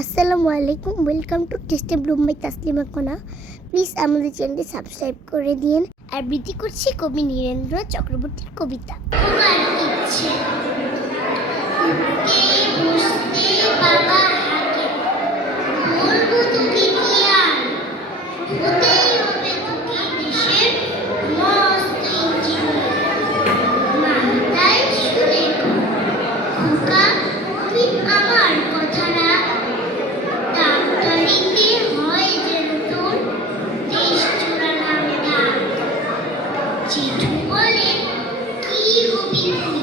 আসসালামু আলাইকুম welcome to Tasty Bloom by Taslima Kona please আমাদের চ্যানেলটি সাবস্ক্রাইব করে দিন আর বৃদ্ধি করছি কবি নীরেন্দ্র চক্রবর্তীর কবিতা বাবা কি গোবিন্দ